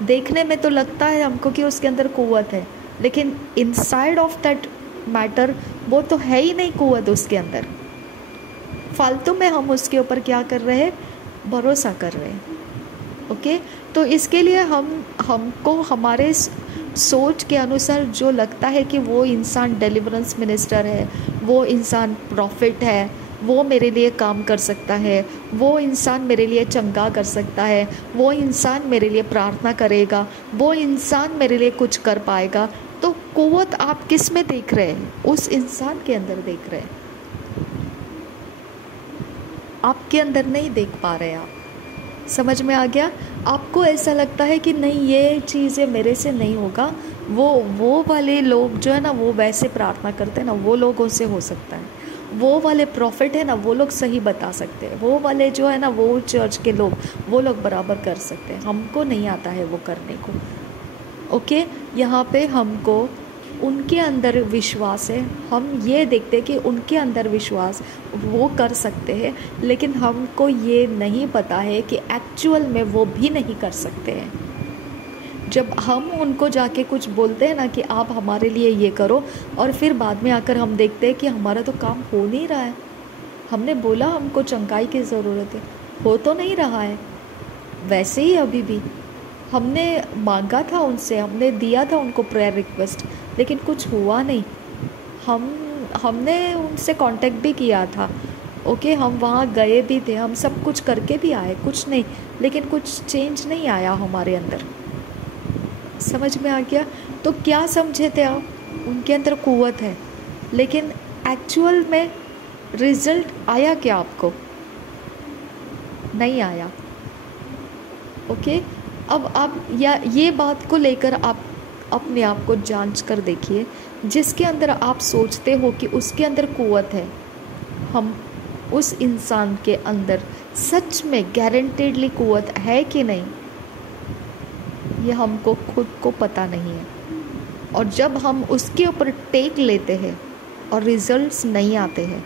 देखने में तो लगता है हमको कि उसके अंदर क़ुव्वत है, लेकिन इनसाइड ऑफ दैट मैटर वो तो है ही नहीं क़ुव्वत उसके अंदर। फालतू में हम उसके ऊपर क्या कर रहे हैं? भरोसा कर रहे हैं। ओके, तो इसके लिए हमको हमारे सोच के अनुसार जो लगता है कि वो इंसान डिलीवरेंस मिनिस्टर है, वो इंसान प्रॉफिट है, वो मेरे लिए काम कर सकता है, वो इंसान मेरे लिए चंगा कर सकता है, वो इंसान मेरे लिए प्रार्थना करेगा, वो इंसान मेरे लिए कुछ कर पाएगा, तो क़ुव्वत आप किस में देख रहे हैं? उस इंसान के अंदर देख रहे हैं, आपके अंदर नहीं देख पा रहे आप। समझ में आ गया? आपको ऐसा लगता है कि नहीं ये चीज़ें मेरे से नहीं होगा, वो वाले लोग जो है ना वो वैसे प्रार्थना करते हैं ना, वो लोगों से हो सकता है, वो वाले प्रॉफिट है ना वो लोग सही बता सकते हैं, वो वाले जो है ना वो चर्च के लोग वो लोग बराबर कर सकते हैं, हमको नहीं आता है वो करने को। ओके, यहाँ पे हमको उनके अंदर विश्वास है, हम ये देखते हैं कि उनके अंदर विश्वास वो कर सकते हैं, लेकिन हमको ये नहीं पता है कि एक्चुअल में वो भी नहीं कर सकते हैं। जब हम उनको जाके कुछ बोलते हैं ना कि आप हमारे लिए ये करो, और फिर बाद में आकर हम देखते हैं कि हमारा तो काम हो नहीं रहा है। हमने बोला हमको चंगाई की ज़रूरत है, हो तो नहीं रहा है। वैसे ही अभी भी हमने मांगा था उनसे, हमने दिया था उनको प्रेयर रिक्वेस्ट, लेकिन कुछ हुआ नहीं। हमने उनसे कांटेक्ट भी किया था, ओके, हम वहाँ गए भी थे, हम सब कुछ करके भी आए, कुछ नहीं, लेकिन कुछ चेंज नहीं आया हमारे अंदर। समझ में आ गया? तो क्या समझे थे आप? उनके अंदर कुव्वत है, लेकिन एक्चुअल में रिजल्ट आया क्या आपको? नहीं आया। ओके, अब आप या ये बात को लेकर आप अपने आप को जांच कर देखिए। जिसके अंदर आप सोचते हो कि उसके अंदर कुव्वत है, हम उस इंसान के अंदर सच में गारंटेडली कुव्वत है कि नहीं, ये हमको खुद को पता नहीं है। और जब हम उसके ऊपर टेक लेते हैं और रिजल्ट्स नहीं आते हैं,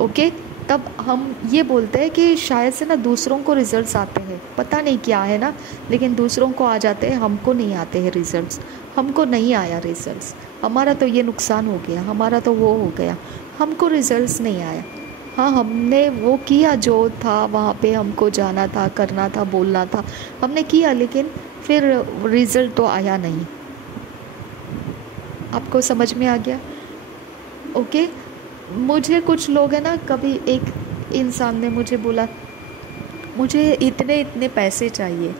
ओके, तब हम ये बोलते हैं कि शायद से ना दूसरों को रिजल्ट्स आते हैं, पता नहीं क्या है ना, लेकिन दूसरों को आ जाते हैं, हमको नहीं आते हैं रिजल्ट्स। हमको नहीं आया रिजल्ट्स, हमारा तो ये नुकसान हो गया, हमारा तो वो हो गया, हमको रिजल्ट्स नहीं आया। हाँ, हमने वो किया जो था, वहाँ पे हमको जाना था, करना था, बोलना था, हमने किया, लेकिन फिर रिज़ल्ट तो आया नहीं। आपको समझ में आ गया? ओके। मुझे कुछ लोग हैं ना, कभी एक इंसान ने मुझे बोला मुझे इतने इतने पैसे चाहिए,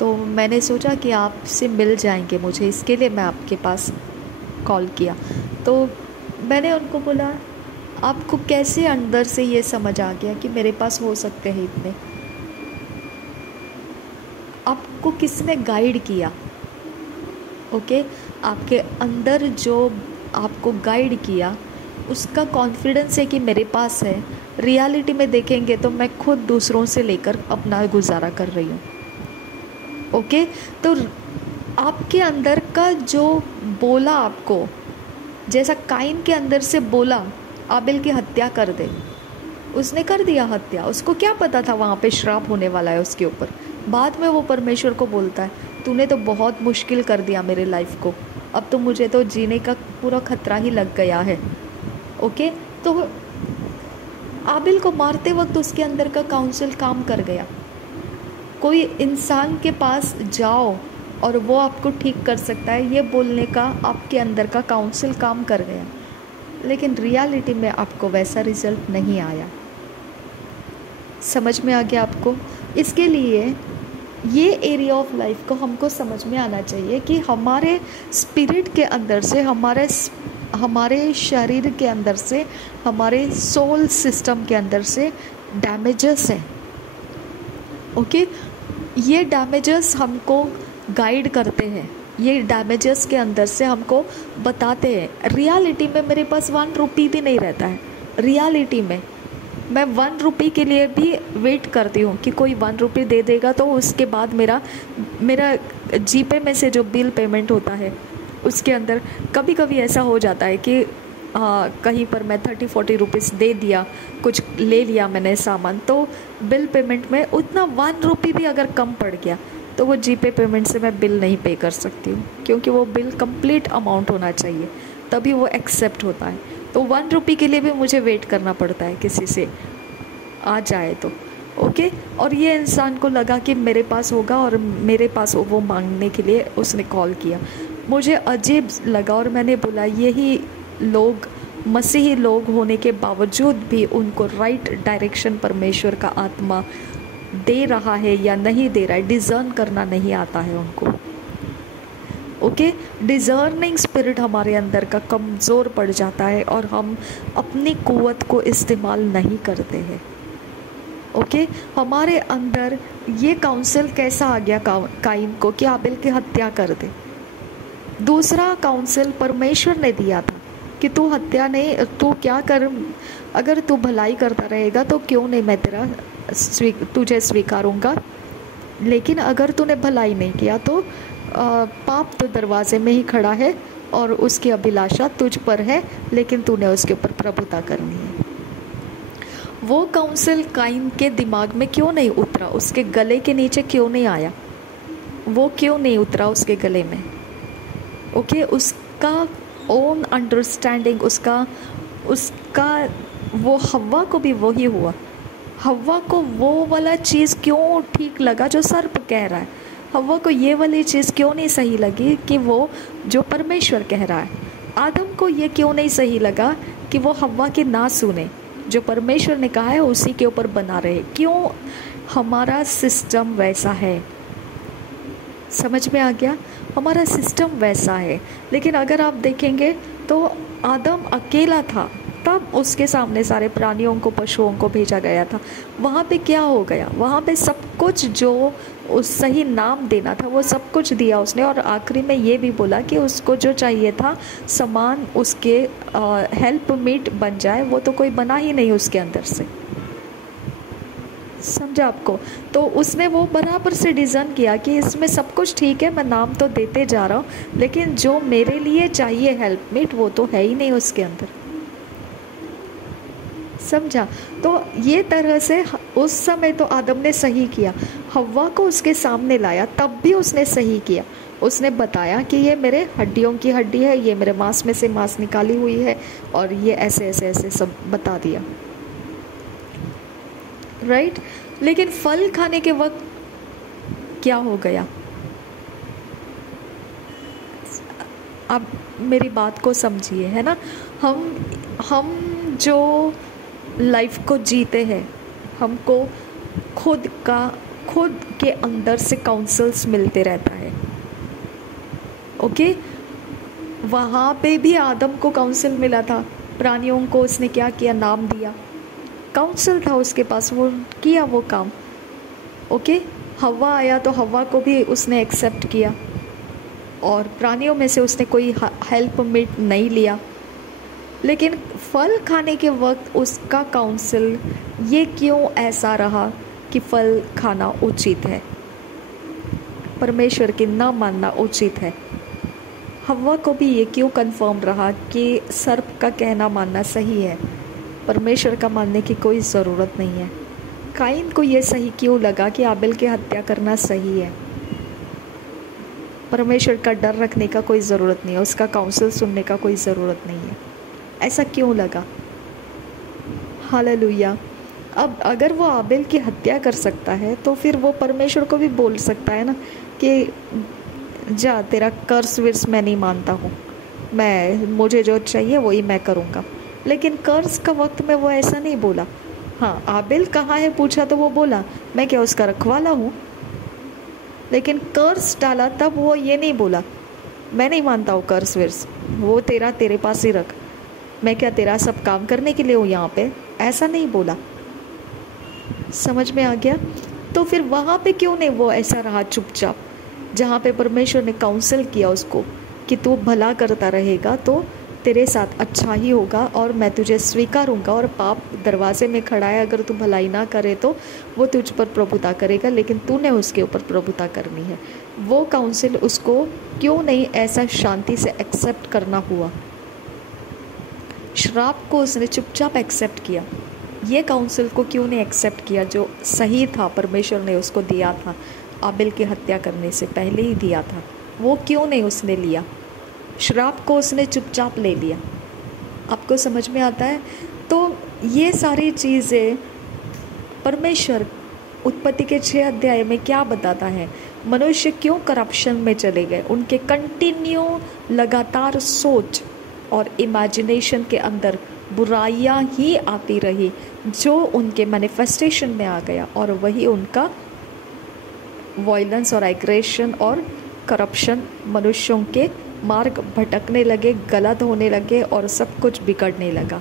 तो मैंने सोचा कि आपसे मिल जाएंगे मुझे, इसके लिए मैं आपके पास कॉल किया। तो मैंने उनको बोला आपको कैसे अंदर से ये समझ आ गया कि मेरे पास हो सकते हैं इतने? आपको किसने गाइड किया? ओके, आपके अंदर जो आपको गाइड किया उसका कॉन्फिडेंस है कि मेरे पास है। रियलिटी में देखेंगे तो मैं खुद दूसरों से लेकर अपना गुजारा कर रही हूँ। ओके, तो आपके अंदर का जो बोला आपको, जैसा काइन के अंदर से बोला आबिल की हत्या कर दे, उसने कर दिया हत्या। उसको क्या पता था वहाँ पे श्राप होने वाला है उसके ऊपर। बाद में वो परमेश्वर को बोलता है तूने तो बहुत मुश्किल कर दिया मेरे लाइफ को, अब तो मुझे तो जीने का पूरा खतरा ही लग गया है। ओके, तो आबिल को मारते वक्त उसके अंदर का काउंसिल काम कर गया। कोई इंसान के पास जाओ और वो आपको ठीक कर सकता है, ये बोलने का आपके अंदर का काउंसिल काम कर गया, लेकिन रियलिटी में आपको वैसा रिजल्ट नहीं आया। समझ में आ गया आपको? इसके लिए ये एरिया ऑफ लाइफ को हमको समझ में आना चाहिए कि हमारे स्पिरिट के अंदर से, हमारे शरीर के अंदर से, हमारे सोल सिस्टम के अंदर से डैमेजेस हैं। ओके, ये डैमेजेस हमको गाइड करते हैं, ये डैमेजेस के अंदर से हमको बताते हैं। रियलिटी में मेरे पास 1 रुपी भी नहीं रहता है। रियलिटी में मैं 1 रुपी के लिए भी वेट करती हूँ कि कोई 1 रुपी दे देगा, तो उसके बाद मेरा जीपे में से जो बिल पेमेंट होता है उसके अंदर कभी कभी ऐसा हो जाता है कि कहीं पर मैं 30-40 रुपीज़ दे दिया, कुछ ले लिया मैंने सामान, तो बिल पेमेंट में उतना 1 रुपी भी अगर कम पड़ गया तो वो जीपे पेमेंट से मैं बिल नहीं पे कर सकती हूँ, क्योंकि वो बिल कंप्लीट अमाउंट होना चाहिए तभी वो एक्सेप्ट होता है। तो 1 रुपी के लिए भी मुझे वेट करना पड़ता है किसी से आ जाए तो। ओके, और ये इंसान को लगा कि मेरे पास होगा और मेरे पास वो मांगने के लिए उसने कॉल किया। मुझे अजीब लगा और मैंने बोला यही लोग मसीही लोग होने के बावजूद भी उनको राइट डायरेक्शन परमेश्वर का आत्मा दे रहा है या नहीं दे रहा है, डिज़र्न करना नहीं आता है उनको। ओके, डिज़र्निंग स्पिरिट हमारे अंदर का कमज़ोर पड़ जाता है और हम अपनी कुव्वत को इस्तेमाल नहीं करते हैं। ओके, हमारे अंदर ये काउंसिल कैसा आ गया काइन को कि आबिल की हत्या कर दे। दूसरा काउंसिल परमेश्वर ने दिया था कि तू हत्या नहीं, तू क्या कर, अगर तू भलाई करता रहेगा तो क्यों नहीं मैं तुझे स्वीकारूंगा, लेकिन अगर तूने भलाई नहीं किया तो पाप तो दरवाजे में ही खड़ा है और उसकी अभिलाषा तुझ पर है, लेकिन तूने उसके ऊपर प्रभुता करनी है। वो काउंसिल काइन के दिमाग में क्यों नहीं उतरा, उसके गले के नीचे क्यों नहीं आया, वो क्यों नहीं उतरा उसके गले में? ओके, उसका ओन अंडरस्टैंडिंग, उसका वो हव्वा को भी वही हुआ। हव्वा को वो वाला चीज़ क्यों ठीक लगा जो सर्प कह रहा है? हव्वा को ये वाली चीज़ क्यों नहीं सही लगी कि वो जो परमेश्वर कह रहा है? आदम को ये क्यों नहीं सही लगा कि वो हव्वा की ना सुने, जो परमेश्वर ने कहा है उसी के ऊपर बना रहे? क्यों? हमारा सिस्टम वैसा है। समझ में आ गया? हमारा सिस्टम वैसा है। लेकिन अगर आप देखेंगे तो आदम अकेला था, तब उसके सामने सारे प्राणियों को, पशुओं को भेजा गया था। वहाँ पे क्या हो गया? वहाँ पे सब कुछ जो उस सही नाम देना था वो सब कुछ दिया उसने, और आखिरी में ये भी बोला कि उसको जो चाहिए था सामान उसके हेल्प मीट बन जाए, वो तो कोई बना ही नहीं उसके अंदर से। समझा आपको? तो उसने वो बराबर से डिज़ाइन किया कि इसमें सब कुछ ठीक है, मैं नाम तो देते जा रहा हूँ, लेकिन जो मेरे लिए चाहिए हेल्प मीट वो तो है ही नहीं उसके अंदर। समझा? तो ये तरह से उस समय तो आदम ने सही किया, हव्वा को उसके सामने लाया तब भी उसने सही किया। उसने बताया कि ये मेरे हड्डियों की हड्डी है, ये मेरे मांस में से मांस निकाली हुई है, और ये ऐसे ऐसे ऐसे सब बता दिया, राइट? लेकिन फल खाने के वक्त क्या हो गया? अब मेरी बात को समझिए, है ना? हम जो लाइफ को जीते हैं, हमको खुद के अंदर से काउंसल्स मिलते रहता है। ओके, वहाँ पे भी आदम को काउंसिल मिला था, प्राणियों को उसने क्या किया? नाम दिया, काउंसिल था उसके पास, वो किया वो काम। ओके, हव्वा आया तो हव्वा को भी उसने एक्सेप्ट किया, और प्राणियों में से उसने कोई हेल्प मीट नहीं लिया। लेकिन फल खाने के वक्त उसका काउंसिल ये क्यों ऐसा रहा कि फल खाना उचित है, परमेश्वर की ना मानना उचित है? हव्वा को भी ये क्यों कंफर्म रहा कि सर्प का कहना मानना सही है, परमेश्वर का मानने की कोई ज़रूरत नहीं है? काइन को ये सही क्यों लगा कि आबेल की हत्या करना सही है? परमेश्वर का डर रखने का कोई ज़रूरत नहीं है, उसका काउंसिल सुनने का कोई ज़रूरत नहीं है, ऐसा क्यों लगा? हालेलुया। अब अगर वो आबेल की हत्या कर सकता है तो फिर वो परमेश्वर को भी बोल सकता है ना कि जा, तेरा कर्स विर्स मैं नहीं मानता हूँ, मुझे जो चाहिए वही मैं करूँगा। लेकिन कर्स का वक्त में वो ऐसा नहीं बोला। हाँ, आबेल कहाँ है पूछा तो वो बोला मैं क्या उसका रखवाला हूँ, लेकिन कर्स डाला तब वो ये नहीं बोला मैं नहीं मानता हूँ कर्स विर्स, वो तेरे पास ही रख, मैं क्या तेरा सब काम करने के लिए हूँ यहाँ पे, ऐसा नहीं बोला। समझ में आ गया? तो फिर वहाँ पे क्यों नहीं वो ऐसा रहा चुपचाप, जहाँ पे परमेश्वर ने काउंसिल किया उसको कि तू भला करता रहेगा तो तेरे साथ अच्छा ही होगा, और मैं तुझे स्वीकारूंगा, और पाप दरवाजे में खड़ा है, अगर तू भलाई ना करे तो वो तुझ पर प्रभुता करेगा, लेकिन तूने उसके ऊपर प्रभुता करनी है। वो काउंसिल उसको क्यों नहीं ऐसा शांति से एक्सेप्ट करना हुआ? श्राप को उसने चुपचाप एक्सेप्ट किया, ये काउंसिल को क्यों नहीं एक्सेप्ट किया जो सही था, परमेश्वर ने उसको दिया था, आबेल की हत्या करने से पहले ही दिया था, वो क्यों नहीं उसने लिया? श्राप को उसने चुपचाप ले लिया। आपको समझ में आता है? तो ये सारी चीज़ें परमेश्वर उत्पत्ति के 6 अध्याय में क्या बताता है? मनुष्य क्यों करप्शन में चले गए? उनके कंटिन्यू लगातार सोच और इमेजिनेशन के अंदर बुराइयां ही आती रही, जो उनके मैनिफेस्टेशन में आ गया, और वही उनका वायलेंस और एग्रेशन और करप्शन, मनुष्यों के मार्ग भटकने लगे, गलत होने लगे, और सब कुछ बिगड़ने लगा।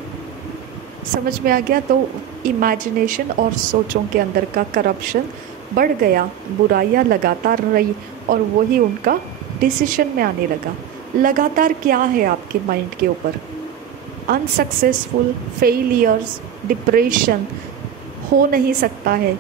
समझ में आ गया? तो इमेजिनेशन और सोचों के अंदर का करप्शन बढ़ गया, बुराइयां लगातार रही, और वही उनका डिसीजन में आने लगा। लगातार क्या है आपके माइंड के ऊपर? अनसक्सेसफुल, फेलियर्स, डिप्रेशन, हो नहीं सकता है,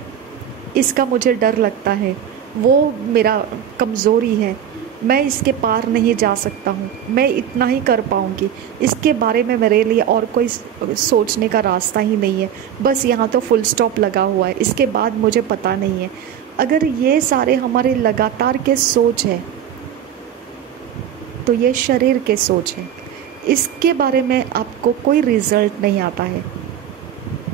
इसका मुझे डर लगता है, वो मेरा कमज़ोरी है, मैं इसके पार नहीं जा सकता हूँ, मैं इतना ही कर पाऊँगी, इसके बारे में मेरे लिए और कोई सोचने का रास्ता ही नहीं है, बस यहाँ तो फुल स्टॉप लगा हुआ है, इसके बाद मुझे पता नहीं है। अगर ये सारे हमारे लगातार के सोच है तो ये शरीर के सोच है, इसके बारे में आपको कोई रिजल्ट नहीं आता है,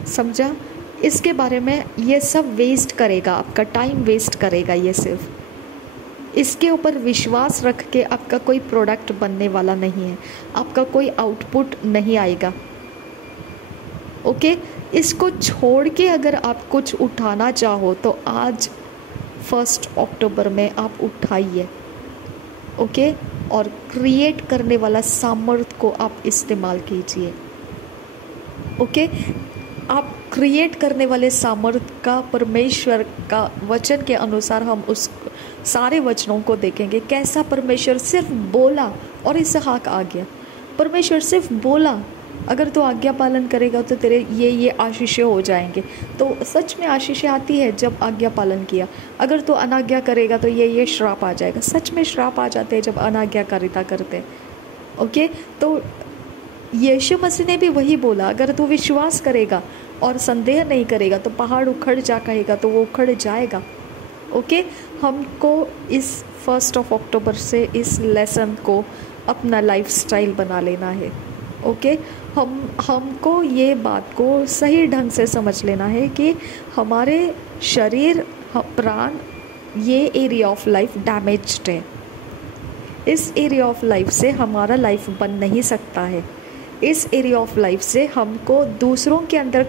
समझा? इसके बारे में ये सब वेस्ट करेगा, आपका टाइम वेस्ट करेगा। ये सिर्फ इसके ऊपर विश्वास रख के आपका कोई प्रोडक्ट बनने वाला नहीं है, आपका कोई आउटपुट नहीं आएगा। ओके, इसको छोड़ के अगर आप कुछ उठाना चाहो तो आज 1 अक्टूबर में आप उठाइए। ओके, और क्रिएट करने वाला सामर्थ्य को आप इस्तेमाल कीजिए। ओके, आप क्रिएट करने वाले सामर्थ्य का परमेश्वर का वचन के अनुसार हम उस सारे वचनों को देखेंगे। कैसा परमेश्वर सिर्फ बोला और इसहाक आ गया। परमेश्वर सिर्फ बोला, अगर तू आज्ञा पालन करेगा तो तेरे ये आशीषें हो जाएंगे। तो सच में आशीषें आती है जब आज्ञा पालन किया। अगर तू अनाज्ञा करेगा तो ये श्राप आ जाएगा। सच में श्राप आ जाते हैं जब अनाज्ञाकारिता करते हैं। ओके, तो यीशु मसीह ने भी वही बोला, अगर तू विश्वास करेगा और संदेह नहीं करेगा तो पहाड़ उखड़ जा कहेगा तो वो उखड़ जाएगा। ओके, हमको इस 1 अक्टूबर से इस लेसन को अपना लाइफस्टाइल बना लेना है। ओके, हमको ये बात को सही ढंग से समझ लेना है कि हमारे शरीर, प्राण, ये एरिया ऑफ लाइफ डैमेज्ड है। इस एरिया ऑफ लाइफ से हमारा लाइफ बन नहीं सकता है। इस एरिया ऑफ लाइफ से हमको दूसरों के अंदर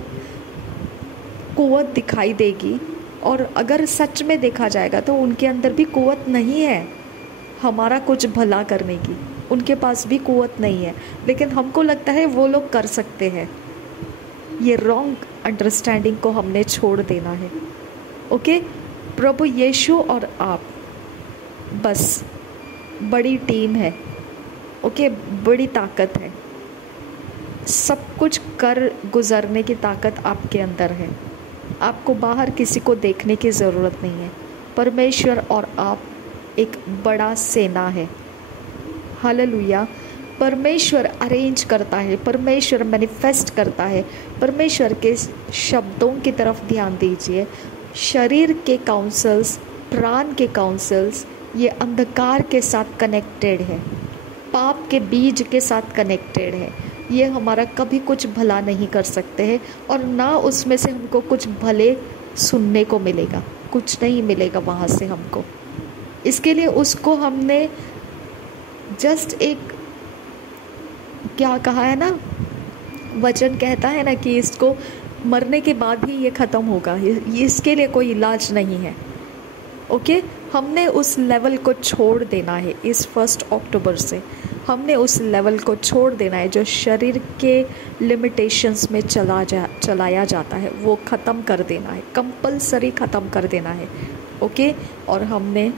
कुव्वत दिखाई देगी, और अगर सच में देखा जाएगा तो उनके अंदर भी कुव्वत नहीं है हमारा कुछ भला करने की। उनके पास भी कुव्वत नहीं है, लेकिन हमको लगता है वो लोग कर सकते हैं। ये रॉन्ग अंडरस्टैंडिंग को हमने छोड़ देना है। ओके, प्रभु यीशु और आप बस बड़ी टीम है। ओके, बड़ी ताकत है, सब कुछ कर गुजरने की ताकत आपके अंदर है। आपको बाहर किसी को देखने की ज़रूरत नहीं है। परमेश्वर और आप एक बड़ा सेना है। हालेलुया। परमेश्वर अरेंज करता है, परमेश्वर मैनिफेस्ट करता है। परमेश्वर के शब्दों की तरफ ध्यान दीजिए। शरीर के काउंसल्स, प्राण के काउंसल्स, ये अंधकार के साथ कनेक्टेड है, पाप के बीज के साथ कनेक्टेड है। ये हमारा कभी कुछ भला नहीं कर सकते हैं, और ना उसमें से हमको कुछ भले सुनने को मिलेगा, कुछ नहीं मिलेगा वहाँ से हमको। इसके लिए उसको हमने जस्ट एक क्या कहा है ना, वचन कहता है ना कि इसको मरने के बाद ही ये ख़त्म होगा, ये इसके लिए कोई इलाज नहीं है। ओके, हमने उस लेवल को छोड़ देना है। इस 1 अक्टूबर से हमने उस लेवल को छोड़ देना है जो शरीर के लिमिटेशंस में चलाया जाता है, वो ख़त्म कर देना है, कंपलसरी ख़त्म कर देना है। ओके, और हमने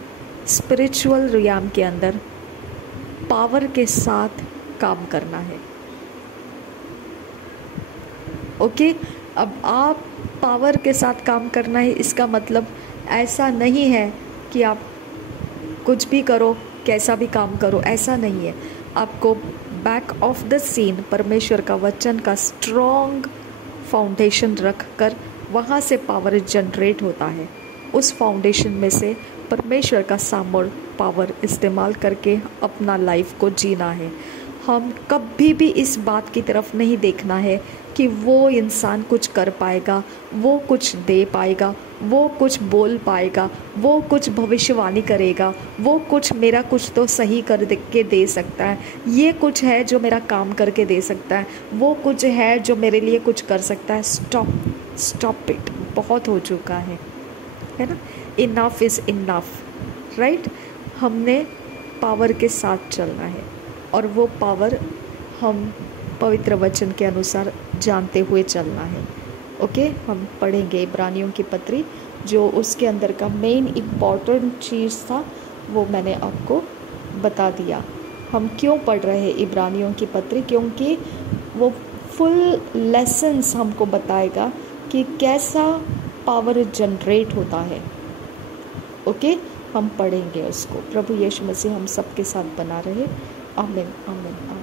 स्पिरिचुअल रियाम के अंदर पावर के साथ काम करना है। ओके, अब आप पावर के साथ काम करना है, इसका मतलब ऐसा नहीं है कि आप कुछ भी करो, कैसा भी काम करो, ऐसा नहीं है। आपको बैक ऑफ द सीन परमेश्वर का वचन का स्ट्रॉन्ग फाउंडेशन रख कर वहाँ से पावर जनरेट होता है। उस फाउंडेशन में से परमेश्वर का सामर्थ्य, पावर इस्तेमाल करके अपना लाइफ को जीना है। हम कभी भी इस बात की तरफ नहीं देखना है कि वो इंसान कुछ कर पाएगा, वो कुछ दे पाएगा, वो कुछ बोल पाएगा, वो कुछ भविष्यवाणी करेगा, वो कुछ मेरा कुछ तो सही कर के दे सकता है, ये कुछ है जो मेरा काम करके दे सकता है, वो कुछ है जो मेरे लिए कुछ कर सकता है। स्टॉप इट, बहुत हो चुका है ना। Enough is enough, right. हमने पावर के साथ चलना है, और वो पावर हम पवित्र वचन के अनुसार जानते हुए चलना है। ओके, हम पढ़ेंगे इब्रानियों की पत्री, जो उसके अंदर का मेन इम्पॉर्टेंट चीज़ था वो मैंने आपको बता दिया। हम क्यों पढ़ रहे हैं इब्रानियों की पत्री, क्योंकि वो फुल लेसन्स हमको बताएगा कि कैसा पावर जनरेट होता है। ओके, हम पढ़ेंगे उसको। प्रभु यीशु मसीह हम सबके साथ बना रहे। आमीन आमीन आमीन।